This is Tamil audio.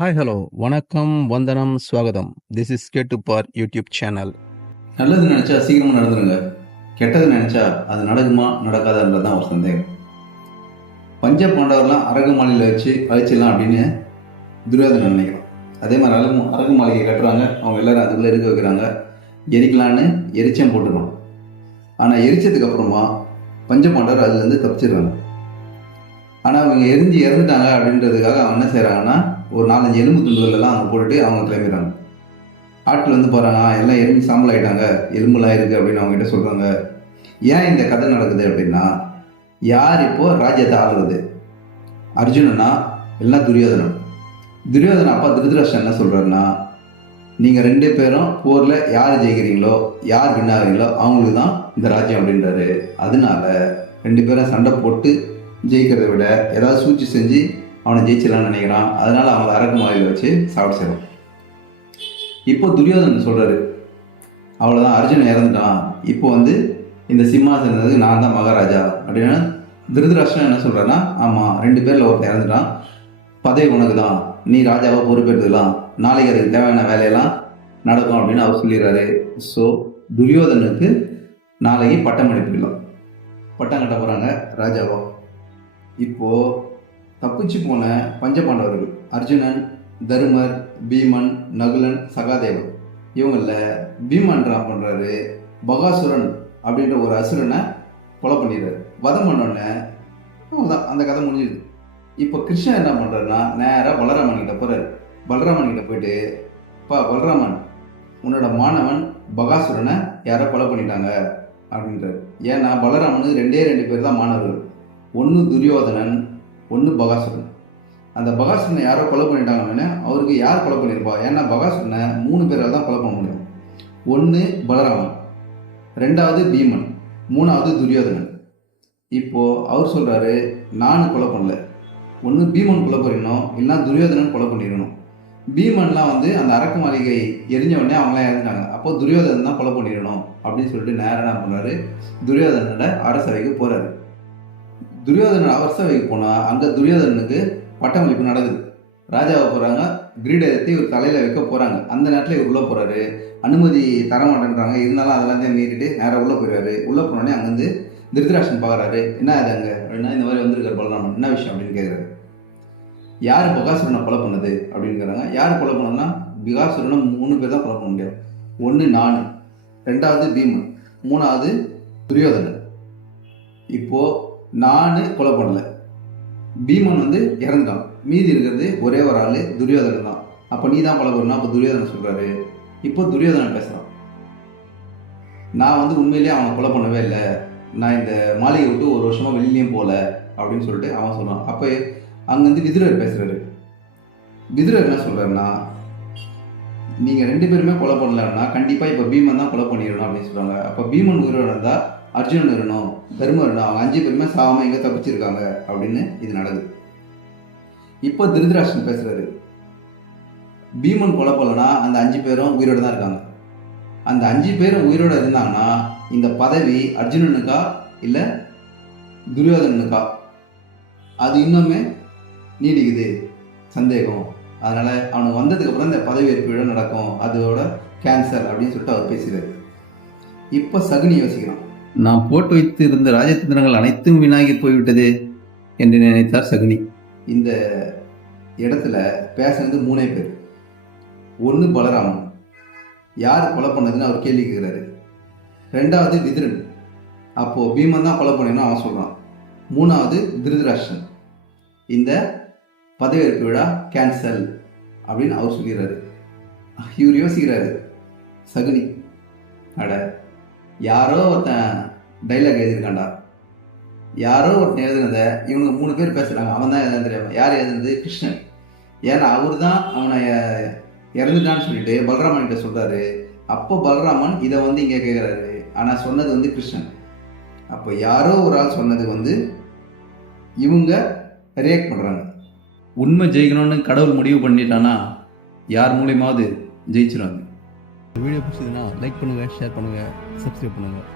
ஹாய் ஹலோ வணக்கம் வந்தனம் ஸ்வாகதம். This is K two bar YouTube channel. நல்லது நினச்சா சீக்கிரமாக நடந்துருங்க, கெட்டது நினச்சா அது நடக்குமா நடக்காதுன்றது தான் ஒரு சந்தேகம். பஞ்ச பாண்டவர்லாம் அரகு மாளிகையில் வச்சு அழிச்சிடலாம் அப்படின்னு துரியோதனன் நினைக்கிறான். அதே மாதிரி அரகு மாளிகை கட்டுறாங்க, அவங்க எல்லாரும் அதுக்குள்ளே இருக்க வைக்கிறாங்க, எரிக்கலான்னு எரிச்சம் போட்டுருக்கான். ஆனால் எரிச்சதுக்கு அப்புறமா பஞ்ச பாண்டவர் அதுலேருந்து தப்பிச்சிடுறாங்க. ஆனால் அவங்க இறந்துட்டாங்க அப்படின்றதுக்காக அவங்க என்ன செய்கிறாங்கன்னா ஒரு 4-5 எலும்பு துண்டுகளெல்லாம் அவங்க போட்டுட்டு அவங்க கிளம்பிடுறாங்க. ஆட்கள் வந்து போகிறாங்க, எல்லாம் எலும்பு சாம்பல் ஆகிட்டாங்க, எலும்புலாம் இருக்குது அப்படின்னு அவங்ககிட்ட சொல்கிறாங்க. ஏன் இந்த கதை நடக்குது அப்படின்னா, யார் இப்போது ராஜ்யத்தை ஆளுறது? அர்ஜுனனா எல்லாம் துரியோதனன். துரியோதன அப்பா திருதராஷ்டிரன் என்ன சொல்கிறாருன்னா, நீங்கள் 2 பேரும் போரில் யார் ஜெயிக்கிறீங்களோ யார் வின்னாகிறீங்களோ அவங்களுக்கு தான் இந்த ராஜ்யம் அப்படின்றாரு. அதனால 2 பேரும் சண்டை போட்டு ஜெயிக்கிறத விட ஏதாவது சூழ்ச்சி செஞ்சு அவனை ஜெயிச்சிடலான்னு நினைக்கிறான். அதனால அவங்களை அரக்கு மாலையில் வச்சு சாப்பிடுறான். இப்போ துரியோதனன் சொல்கிறாரு, அவ்வளோதான், அர்ஜுனன் இறந்துட்டான், இப்போ வந்து இந்த சிம்மாசனத்துக்கு நான் தான் மகாராஜா அப்படின்னா. திருதராஷ்டிரன் என்ன சொல்கிறான்னா, ஆமாம் 2 பேரில் ஒருத்தர் இறந்துட்டான், பதவி உனக்கு தான், நீ ராஜாவாக பொறுப்பெடுத்துக்கலாம், நாளைக்கு அதுக்கு தேவையான வேலையெல்லாம் நடக்கும் அப்படின்னு அவர் சொல்லிடுறாரு. ஸோ துரியோதனுக்கு நாளைக்கு பட்டம் அனுப்பிடலாம், பட்டம் கட்ட போகிறாங்க ராஜாவா. இப்போது தப்பிச்சு போன பஞ்சபாண்டவர்கள் அர்ஜுனன், தருமர், பீமன், நகுலன், சகாதேவன், இவங்களில் பீமன் என்ன பண்ணுறாரு, பகாசுரன் அப்படின்ற ஒரு அசுரனை கொலை பண்ணிடுறாரு. வதம் பண்ணோடனே அவ்வளோதான், அந்த கதை முடிஞ்சிடுது. இப்போ கிருஷ்ணன் என்ன பண்ணுறாருன்னா நேராக பலராமன் கிட்ட போகிறார். பலராமன் கிட்ட போயிட்டு, பலராமன், உன்னோட மாணவன் பகாசுரனை யாரோ கொலை பண்ணிட்டாங்க அப்படின்றாரு. ஏன்னா பலராமனுக்கு 2 பேர் தான் மாணவர்கள், ஒன்று துரியோதனன், ஒன்று பகாசுரன். அந்த பகாசுரனை யாரோ கொலை பண்ணிட்டாங்கன்னு அவருக்கு யார் கொலை பண்ணியிருப்பா? ஏன்னா பகாசுரனை 3 பேரால் தான் கொலை பண்ண முடியும். ஒன்று பலராமன், 2வது பீமன், 3வது துரியோதனன். இப்போது அவர் சொல்கிறாரு, நான் கொலை பண்ணல, ஒன்று பீமன் கொலை பண்ணிடணும், இல்லைனா துரியோதனன் கொலை பண்ணிடணும். பீமன்லாம் வந்து அந்த அரக்கு மாளிகை எரிஞ்ச உடனே அவங்களாம் இறந்துட்டாங்க, அப்போது துரியோதனன் தான் கொலை பண்ணிடணும் அப்படின்னு சொல்லிட்டு நேரம் என்ன பண்ணுறாரு, துரியோதனோட அரசவைக்கு போகிறாரு. துரியோதனன் அரசவைக்கு போனால் அங்கே துரியோதனனுக்கு பட்டமளிப்பு நடக்குது. ராஜாவை போகிறாங்க, கிரீடத்தை ஒரு தலையில் வைக்க போகிறாங்க. அந்த நேரத்தில் இவர் உள்ளே போகிறாரு, அனுமதி தரமாட்டேன்றாங்க. இருந்தாலும் அதெல்லாம் தான் மீறிட்டு நேராக உள்ளே போயிடுறாரு. உள்ளே போனோடனே அங்கேருந்து திருதராஷ்டிரன் பார்க்குறாரு, என்ன அது அங்கே அப்படின்னா, இந்த மாதிரி வந்திருக்காரு பலராமன், என்ன விஷயம் அப்படின்னு கேட்குறாரு. யார் பகாசுரனை கொலை பண்ணது அப்படிங்கிறாங்க. யார் கொலை பண்ணோம்னா, பகாசுரனை 3 பேர் தான் கொலை பண்ண முடியாது. ஒன்று நான், 2வது பீமன், 3வது துரியோதனன். இப்போது நான் கொலை பண்ணல, பீமன் வந்து இறந்துட்டான், மீதி இருக்கிறது ஒரே ஒரு ஆள் துரியோதனன் தான். அப்போ நீ தான் கொலை பண்ணா? அப்போ துரியோதனன் சொல்கிறாரு. இப்போ துரியோதனன் பேசுகிறான், நான் வந்து உண்மையிலேயே அவனை கொலை பண்ணவே இல்லை, நான் இந்த மாளிகை விட்டு 1 வருஷமாக வெளியிலையும் போகல அப்படின்னு சொல்லிட்டு அவன் சொல்கிறான். அப்போ அங்கேருந்து விதுரர் பேசுகிறாரு. விதுரர் என்ன சொல்கிறாருன்னா, நீங்கள் 2 பேருமே கொலை பண்ணலன்னா கண்டிப்பாக இப்போ பீமன் தான் கொலை பண்ணிடணும் அப்படின்னு சொல்கிறாங்க. அப்போ பீமன் உயிரோடு இருந்தால் அர்ஜுனன் இருக்கணும், தர்மர் இருக்கணும், அவங்க 5 பேருமே சாம எங்கே தப்பிச்சிருக்காங்க அப்படின்னு இது நடக்குது. இப்போ திருதராஷ்டிரன் பேசுகிறாரு, பீமன் கொலை பண்ணலன்னா அந்த 5 பேரும் உயிரோடு தான் இருக்காங்க. அந்த 5 பேரும் உயிரோடு இருந்தாங்கன்னா இந்த பதவி அர்ஜுனனுக்கா இல்லை துரியோதனனுக்கா, அது இன்னுமே நீடிக்குது சந்தேகம். அதனால் அவனுக்கு வந்ததுக்கப்புறம் இந்த பதவி ஏற்பு விழா நடக்கும், அதோட கேன்சல் அப்படின்னு சொல்லிட்டு அவர் பேசுகிறார். இப்போ சகுனி யோசிக்கிறான், நான் போட்டு வைத்து இருந்த ராஜதந்திரங்கள் அனைத்தும் வீணாகி போய்விட்டது என்று நினைத்தார் சகுனி. இந்த இடத்துல பேசுனது 3 பேர். ஒன்று பலராமன், யார் கொலை பண்ணதுன்னு அவர் கேள்வி கேட்குறாரு. 2வது விதுரன், அப்போது பீமன் தான் கொலை பண்ணணும் அவன் சொல்கிறான். 3வது திருதராஷ்டிரன், இந்த பதவியேற்பு விழா கேன்சல் அப்படின்னு அவர் சொல்லிடுறாரு. இவர் யோசிக்கிறாரு சகுனி, அட யாரோ ஒருத்தன் டைலாக் எழுதியிருக்காண்டா, யாரோ ஒருத்தன் எழுதுனதை இவங்க 3 பேர் பேசுகிறாங்க, அவன் தான் எதுன்னு தெரியாமல். யார் எழுதுனது? கிருஷ்ணன். ஏன்னா அவர் தான் அவனை இறந்துட்டான்னு சொல்லிட்டு பலராமன் கிட்ட சொல்கிறாரு. அப்போ பலராமன் இதை வந்து இங்கே கேட்குறாரு, ஆனால் சொன்னது வந்து கிருஷ்ணன். அப்போ யாரோ ஒரு ஆள் சொன்னது வந்து இவங்க ரியாக்ட் பண்ணுறாங்க. உண்மை ஜெயிக்கணும்னு கடவுள் முடிவு பண்ணிட்டானா யார் மூலியமாவது ஜெயிச்சிருவாங்க. வீடியோ பிடிச்சதுன்னா லைக் பண்ணுங்கள், ஷேர் பண்ணுங்கள், சப்ஸ்கிரைப் பண்ணுங்கள்.